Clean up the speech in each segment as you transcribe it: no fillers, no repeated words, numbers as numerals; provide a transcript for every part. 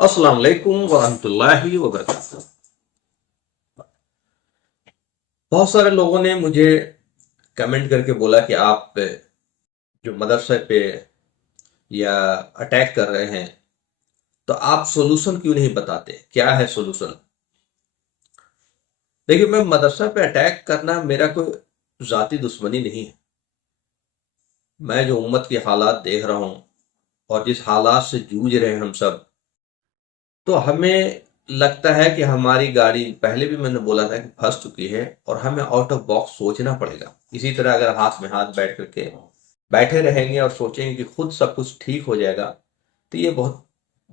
السلام علیکم ورحمۃ اللہ وبرکاتہ۔ بہت سارے لوگوں نے مجھے کمنٹ کر کے بولا کہ آپ جو مدرسے پہ یا اٹیک کر رہے ہیں تو آپ سولوشن کیوں نہیں بتاتے، کیا ہے سولوشن؟ دیکھیے، میں مدرسہ پہ اٹیک کرنا میرا کوئی ذاتی دشمنی نہیں ہے۔ میں جو امت کے حالات دیکھ رہا ہوں اور جس حالات سے جوجھ رہے ہیں ہم سب، تو ہمیں لگتا ہے کہ ہماری گاڑی، پہلے بھی میں نے بولا تھا کہ پھنس چکی ہے اور ہمیں آؤٹ آف باکس سوچنا پڑے گا۔ اسی طرح اگر ہاتھ میں ہاتھ بیٹھ کر کے بیٹھے رہیں گے اور سوچیں گے کہ خود سب کچھ ٹھیک ہو جائے گا، تو یہ بہت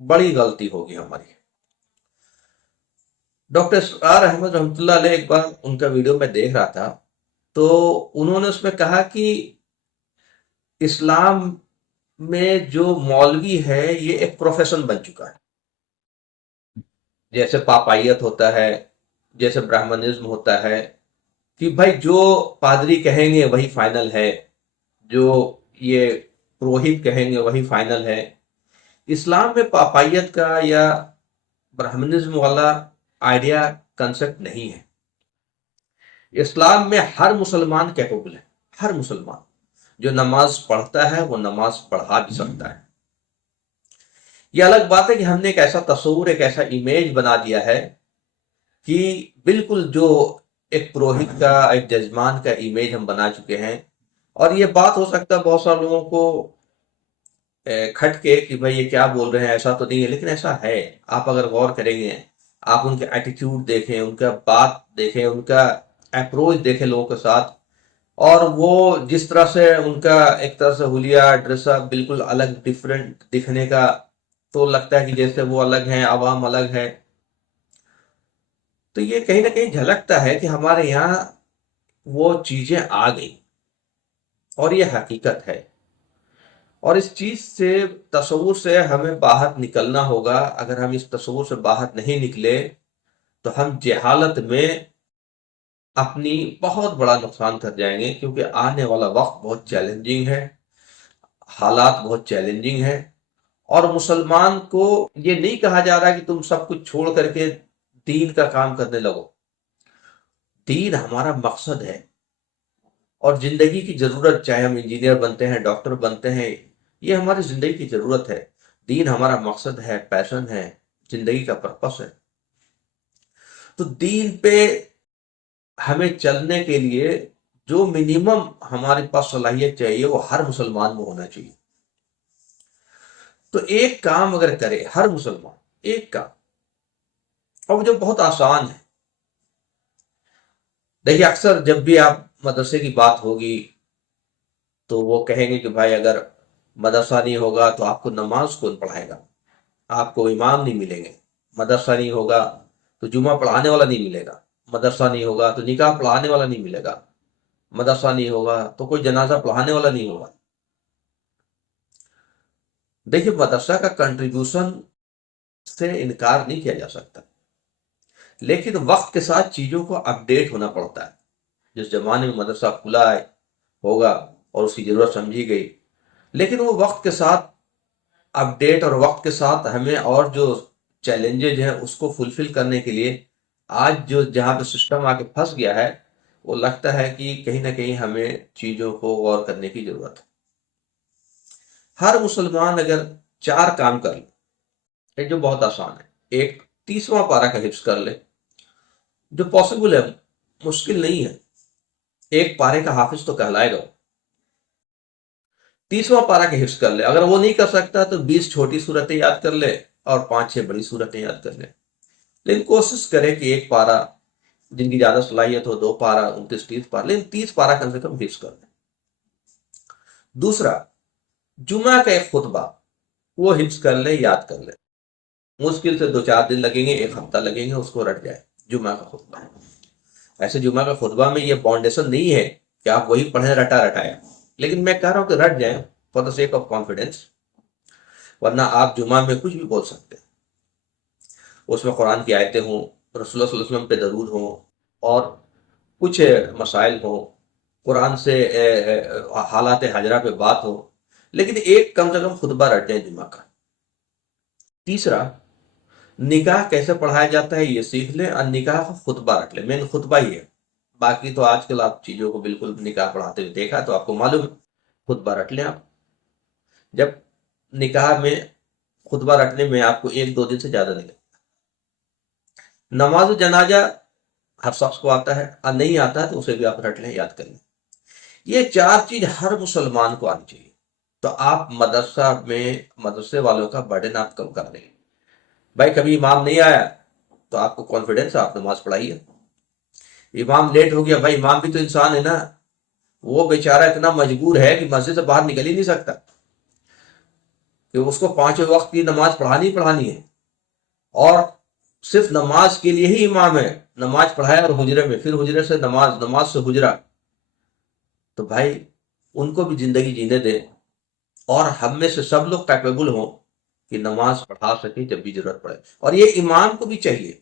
بڑی غلطی ہوگی ہماری۔ ڈاکٹر اسرار احمد رحمۃ اللہ علیہ، ایک بار ان کا ویڈیو میں دیکھ رہا تھا، تو انہوں نے اس میں کہا کہ اسلام میں جو مولوی ہے یہ ایک پروفیشن بن چکا ہے، جیسے پاپائیت ہوتا ہے، جیسے برہمنزم ہوتا ہے، کہ بھائی جو پادری کہیں گے وہی فائنل ہے، جو یہ پروہت کہیں گے وہی فائنل ہے۔ اسلام میں پاپائیت کا یا برہمنزم والا آئیڈیا، کنسپٹ نہیں ہے۔ اسلام میں ہر مسلمان کیپیبل ہے، ہر مسلمان جو نماز پڑھتا ہے وہ نماز پڑھا بھی سکتا ہے۔ یہ الگ بات ہے کہ ہم نے ایک ایسا تصور، ایک ایسا امیج بنا دیا ہے کہ بالکل جو ایک پروہت کا، ایک ججمان کا امیج ہم بنا چکے ہیں۔ اور یہ بات ہو سکتا ہے بہت سارے لوگوں کو کھٹ کے کہ بھائی یہ کیا بول رہے ہیں، ایسا تو نہیں ہے، لیکن ایسا ہے۔ آپ اگر غور کریں گے، آپ ان کے ایٹیٹیوڈ دیکھیں، ان کا بات دیکھیں، ان کا اپروچ دیکھیں لوگوں کے ساتھ، اور وہ جس طرح سے ان کا ایک طرح سے حلیہ ڈریس اپ بالکل الگ، ڈفرینٹ دکھنے کا، تو لگتا ہے کہ جیسے وہ الگ ہیں، عوام الگ ہے۔ تو یہ کہیں نہ کہیں جھلکتا ہے کہ ہمارے یہاں وہ چیزیں آ گئی، اور یہ حقیقت ہے۔ اور اس چیز سے، تصور سے ہمیں باہر نکلنا ہوگا۔ اگر ہم اس تصور سے باہر نہیں نکلے تو ہم جہالت میں اپنی بہت بڑا نقصان کر جائیں گے، کیونکہ آنے والا وقت بہت چیلنجنگ ہے، حالات بہت چیلنجنگ ہے۔ اور مسلمان کو یہ نہیں کہا جا رہا کہ تم سب کچھ چھوڑ کر کے دین کا کام کرنے لگو۔ دین ہمارا مقصد ہے اور زندگی کی ضرورت، چاہے ہم انجینئر بنتے ہیں، ڈاکٹر بنتے ہیں، یہ ہماری زندگی کی ضرورت ہے۔ دین ہمارا مقصد ہے، پیشن ہے، زندگی کا پرپس ہے۔ تو دین پہ ہمیں چلنے کے لیے جو منیمم ہمارے پاس صلاحیت چاہیے وہ ہر مسلمان میں ہونا چاہیے۔ تو ایک کام اگر کرے ہر مسلمان، ایک کام، اور جو بہت آسان ہے۔ دیکھیے، اکثر جب بھی آپ مدرسے کی بات ہوگی تو وہ کہیں گے کہ بھائی اگر مدرسہ نہیں ہوگا تو آپ کو نماز کون پڑھائے گا، آپ کو امام نہیں ملیں گے۔ مدرسہ نہیں ہوگا تو جمعہ پڑھانے والا نہیں ملے گا۔ مدرسہ نہیں ہوگا تو نکاح پڑھانے والا نہیں ملے گا۔ مدرسہ نہیں ہوگا تو کوئی جنازہ پڑھانے والا نہیں ہوگا۔ دیکھیے، مدرسہ کا کنٹریبیوشن سے انکار نہیں کیا جا سکتا، لیکن وقت کے ساتھ چیزوں کو اپڈیٹ ہونا پڑتا ہے۔ جس زمانے میں مدرسہ کھلا ہوگا اور اس کی ضرورت سمجھی گئی، لیکن وہ وقت کے ساتھ اپڈیٹ، اور وقت کے ساتھ ہمیں اور جو چیلنجز ہیں اس کو فلفل کرنے کے لیے آج جو جہاں پہ سسٹم آ کے پھنس گیا ہے، وہ لگتا ہے کہ کہیں نہ کہیں ہمیں چیزوں کو غور کرنے کی ضرورت ہے۔ ہر مسلمان اگر 4 کام کر لے، جو بہت آسان ہے، ایک 30واں پارہ کا حفظ کر لے، جو پاسبل ہے، مشکل نہیں ہے۔ ایک پارے کا حافظ تو کہلائے گا۔ 30واں پارہ کا حفظ کر لے۔ اگر وہ نہیں کر سکتا تو 20 چھوٹی صورتیں یاد کر لے اور 5-6 بڑی صورتیں یاد کر لے، لیکن کوشش کرے کہ ایک پارہ، جن کی زیادہ صلاحیت ہو 2 پارہ، 29-30 پارہ، لیکن 30 پارہ کم سے کم حفظ کر لے۔ دوسرا، جمعہ کا ایک خطبہ وہ حفظ کر لے، یاد کر لے۔ مشکل سے 2-4 دن لگیں گے، 1 ہفتہ لگیں گے، اس کو رٹ جائے۔ جمعہ کا خطبہ، ایسے جمعہ کا خطبہ میں یہ فاؤنڈیشن نہیں ہے کہ آپ وہی پڑھیں رٹا رٹایا، لیکن میں کہہ رہا ہوں کہ رٹ جائیں for the sake of confidence, ورنہ آپ جمعہ میں کچھ بھی بول سکتے ہیں۔ اس میں قرآن کی آیتیں ہوں، رسول اللہ صلی اللہ علیہ وسلم پہ درود ہوں، اور کچھ مسائل ہوں، قرآن سے حالات حاضرہ پہ بات ہو، لیکن ایک کم سے کم خطبہ رٹ جائیں جمعہ کا۔ تیسرا، نکاح کیسے پڑھایا جاتا ہے یہ سیکھ لیں، اور نکاح کا خطبہ رکھ لیں، مین خطبہ ہی ہے۔ باقی تو آج کل آپ چیزوں کو بالکل نکاح پڑھاتے ہوئے دیکھا تو آپ کو معلوم ہے، خطبہ رکھ لیں آپ۔ جب نکاح میں خطبہ رکھنے میں آپ کو 1-2 دن سے زیادہ نہیں لگے۔ نماز جنازہ ہر شخص کو آتا ہے، اور نہیں آتا ہے تو اسے بھی آپ رٹ لیں، یاد کر لیں۔ یہ 4 چیز ہر مسلمان کو آنی چاہیے، تو آپ مدرسے والوں کا برڈن آپ کم کر دیں۔ بھائی کبھی امام نہیں آیا تو آپ کو کانفیڈنس ہے، آپ نماز پڑھائیے۔ امام لیٹ ہو گیا، بھائی امام بھی تو انسان ہے نا، وہ بیچارہ اتنا مجبور ہے کہ مسجد سے باہر نکل ہی نہیں سکتا، کہ اس کو 5 وقت کی نماز پڑھانی ہے، اور صرف نماز کے لیے ہی امام ہے، نماز پڑھایا اور حجرے میں، پھر حجرے سے نماز، نماز سے حجرہ۔ تو بھائی ان کو بھی زندگی جینے دیں، اور ہم میں سے سب لوگ کیپیبل ہوں کہ نماز پڑھا سکے جب بھی ضرورت پڑے۔ اور یہ امام کو بھی چاہیے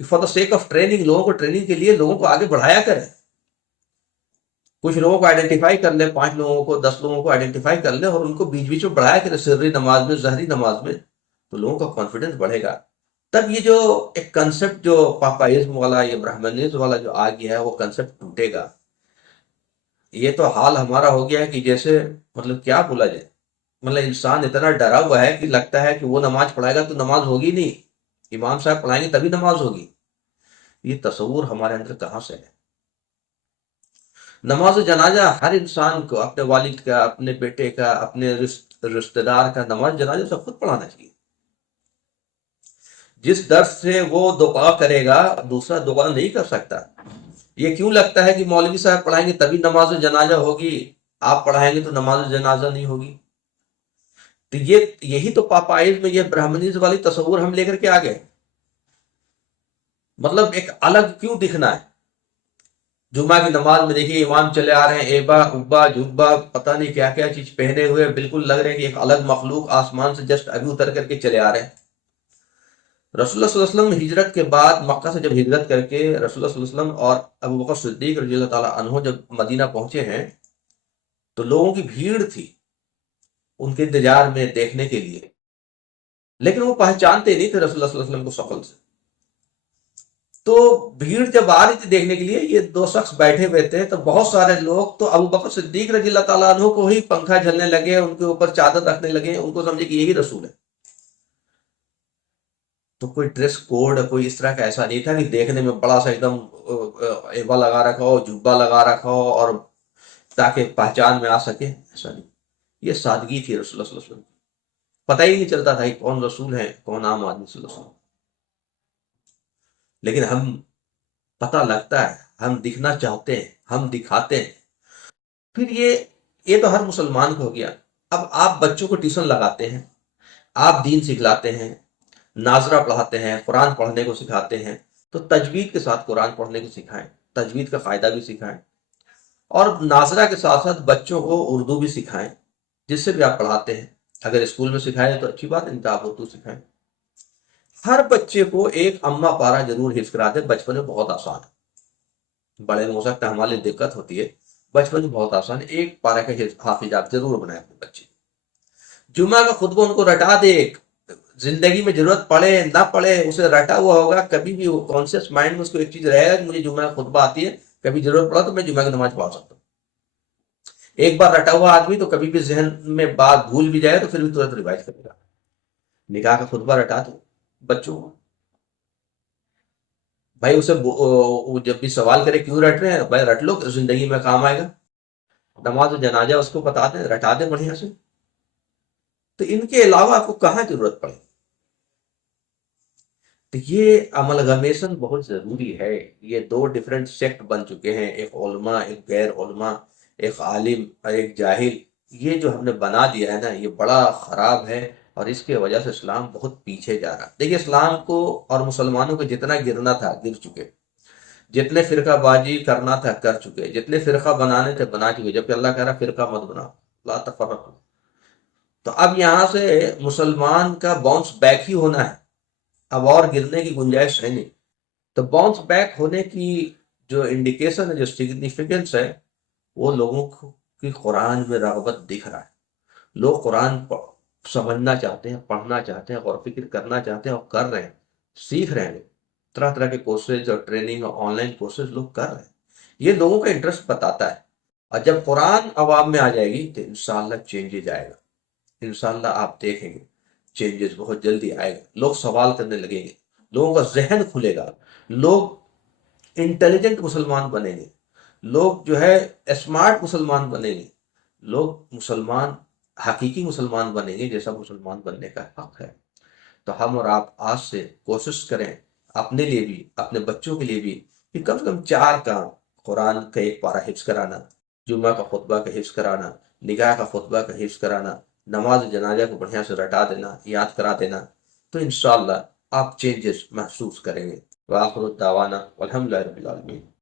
کہ for the sake of training, لوگوں کو ٹریننگ کے لیے لوگوں کو آگے بڑھایا کریں۔ کچھ لوگوں کو آئیڈینٹیفائی کر لیں، 5 لوگوں کو، 10 لوگوں کو آئیڈینٹیفائی کر لیں، اور ان کو بیچ بیچ میں بڑھایا کریں، سرری نماز میں، ظہری نماز میں، تو لوگوں کا کانفیڈنس بڑھے گا۔ تب یہ جو ایک کنسپٹ جو پاپائزم والا، یہ برہمنزم والا جو آ گیا ہے، وہ کنسپٹ ٹوٹے گا۔ یہ تو حال ہمارا ہو گیا ہے کہ جیسے مطلب کیا بولا جائے، مطلب انسان اتنا ڈرا ہوا ہے کہ لگتا ہے کہ وہ نماز پڑھائے گا تو نماز ہوگی نہیں، امام صاحب پڑھائیں گے تبھی نماز ہوگی۔ یہ تصور ہمارے اندر کہاں سے ہے؟ نماز جنازہ ہر انسان کو، اپنے والد کا، اپنے بیٹے کا، اپنے رشتہ دار کا، نماز جنازہ سب خود پڑھانا چاہیے۔ جس درد سے وہ دعا کرے گا دوسرا دعا نہیں کر سکتا۔ یہ کیوں لگتا ہے کہ مولوی صاحب پڑھائیں گے تبھی نماز جنازہ ہوگی، آپ پڑھائیں گے تو نماز جنازہ نہیں ہوگی؟ تو یہی تو پاپائزم میں، یہ برہمنزم والی تصور ہم لے کر کے آ گئے۔ مطلب ایک الگ کیوں دکھنا ہے؟ جمعہ کی نماز میں دیکھیے امام چلے آ رہے ہیں، ایبا ابا جبا پتہ نہیں کیا کیا چیز پہنے ہوئے، بالکل لگ رہے ہیں کہ ایک الگ مخلوق آسمان سے جسٹ ابھی اتر کر کے چلے آ رہے ہیں۔ رسول اللہ صلی اللہ علیہ وسلم ہجرت کے بعد، مکہ سے جب ہجرت کر کے رسول اللہ صلی اللہ علیہ وسلم اور ابو بکر صدیق رضی اللہ تعالیٰ عنہ جب مدینہ پہنچے ہیں، تو لوگوں کی بھیڑ تھی ان کے انتظار میں دیکھنے کے لیے، لیکن وہ پہچانتے نہیں تھے رسول اللہ صلی اللہ علیہ وسلم کو شکل سے۔ تو بھیڑ جب آ رہی تھی دیکھنے کے لیے، یہ 2 شخص بیٹھے ہوئے تھے، تو بہت سارے لوگ تو ابو بکر صدیق رضی اللہ تعالیٰ عنہ کو ہی پنکھا جھلنے لگے، ان کے اوپر چادر رکھنے لگے، ان کو سمجھے کہ یہی رسول ہے۔ تو کوئی ڈریس کوڈ، کوئی اس طرح کا ایسا نہیں تھا کہ دیکھنے میں بڑا سا ایک دم ایبا لگا رکھا ہو، جبا لگا رکھا ہو، اور تاکہ پہچان میں آ سکے، ایسا نہیں۔ یہ سادگی تھی رسول اللہ صلی اللہ علیہ وسلم۔ پتہ ہی نہیں چلتا تھا کہ کون رسول ہے کون عام آدمی، صلی اللہ علیہ وسلم۔ لیکن ہم، پتہ لگتا ہے، ہم دکھنا چاہتے ہیں، ہم دکھاتے ہیں۔ پھر یہ تو ہر مسلمان کو ہو گیا۔ اب آپ بچوں کو ٹیوشن لگاتے ہیں، آپ دین سکھلاتے ہیں، ناظرہ پڑھاتے ہیں، قرآن پڑھنے کو سکھاتے ہیں، تو تجوید کے ساتھ قرآن پڑھنے کو سکھائیں، تجوید کا فائدہ بھی سکھائیں، اور ناظرہ کے ساتھ ساتھ بچوں کو اردو بھی سکھائیں، جس سے بھی آپ پڑھاتے ہیں۔ اگر اسکول میں سکھائیں تو اچھی بات ہے، ان کا آپ اردو سکھائیں۔ ہر بچے کو ایک اما پارا ضرور حفظ کرا دیں، بچپن میں بہت آسان ہے، بڑے میں ہو سکتا ہے ہمارے لیے دقت ہوتی ہے، بچپن میں بہت آسان ہے، ایک پارا کا حافظ آپ ضرور بنائیں اپنے بچے۔ جمعہ کا خطبہ ان کو رٹا دے، زندگی میں ضرورت پڑے نہ پڑے اسے رٹا ہوا ہوگا، کبھی بھی وہ کانشیس مائنڈ میں اس کو ایک چیز رہے گا کہ مجھے جمعہ کا خطبہ آتی ہے، کبھی ضرورت پڑا تو میں جمعہ کی نماز پڑھا سکتا ہوں۔ ایک بار رٹا ہوا آدمی تو کبھی بھی ذہن میں بات بھول بھی جائے تو پھر بھی ترنت ریوائز کرے گا۔ نکاح کا خطبہ رٹا دو بچوں کو، بھائی اسے جب بھی سوال کرے کیوں رٹ رہے ہیں، بھائی رٹ لو، زندگی میں کام آئے گا۔ نماز و جنازہ اس کو بتا دیں، رٹا دیں بڑھیا سے۔ تو ان کے علاوہ آپ کو کہاں ضرورت پڑے؟ تو یہ املگمیشن بہت ضروری ہے۔ یہ 2 ڈیفرنٹ سیکٹ بن چکے ہیں، ایک علماء، ایک غیر علماء، ایک عالم اور ایک جاہل۔ یہ جو ہم نے بنا دیا ہے نا، یہ بڑا خراب ہے، اور اس کی وجہ سے اسلام بہت پیچھے جا رہا ہے۔ دیکھیے اسلام کو اور مسلمانوں کو جتنا گرنا تھا گر چکے، جتنے فرقہ بازی کرنا تھا کر چکے، جتنے فرقہ بنانے تھے بنا چکے، جبکہ اللہ کہہ رہا فرقہ مت بناؤ، لا تفرقوا۔ تو اب یہاں سے مسلمان کا باؤنس بیک ہی ہونا ہے، اب اور گرنے کی گنجائش ہے نہیں۔ تو باؤنس بیک ہونے کی جو انڈیکیشن ہے، جو سگنیفیکنس ہے، وہ لوگوں کی قرآن میں رغبت دکھ رہا ہے۔ لوگ قرآن سمجھنا چاہتے ہیں، پڑھنا چاہتے ہیں، غور و فکر کرنا چاہتے ہیں اور کر رہے ہیں، سیکھ رہے ہیں، طرح طرح کے کورسز اور ٹریننگ اور آن لائن کورسز لوگ کر رہے ہیں، یہ لوگوں کا انٹرسٹ بتاتا ہے۔ اور جب قرآن عوام میں آ جائے گی تو انشاءاللہ چینجز آئے گا، انشاءاللہ آپ دیکھیں گے چینجز بہت جلدی آئے گا، لوگ سوال کرنے لگیں گے، لوگوں کا ذہن کھلے گا، لوگ انٹیلیجنٹ مسلمان بنیں گے، لوگ جو ہے اسمارٹ مسلمان بنیں گے، لوگ مسلمان حقیقی مسلمان بنیں گے جیسا مسلمان بننے کا حق ہے۔ تو ہم اور آپ آج سے کوشش کریں، اپنے لیے بھی، اپنے بچوں کے لیے بھی، کہ کم سے کم 4 کام: قرآن کا ایک پارہ حفظ کرانا، جمعہ کا خطبہ کا حفظ کرانا، نکاح کا خطبہ کا حفظ کرانا، نماز جنازہ کو بڑھیا سے رٹا دینا، یاد کرا دینا، تو انشاءاللہ آپ چینجز محسوس کریں گے۔ وآخر الدعوانا والحمدللہ رب العالمین۔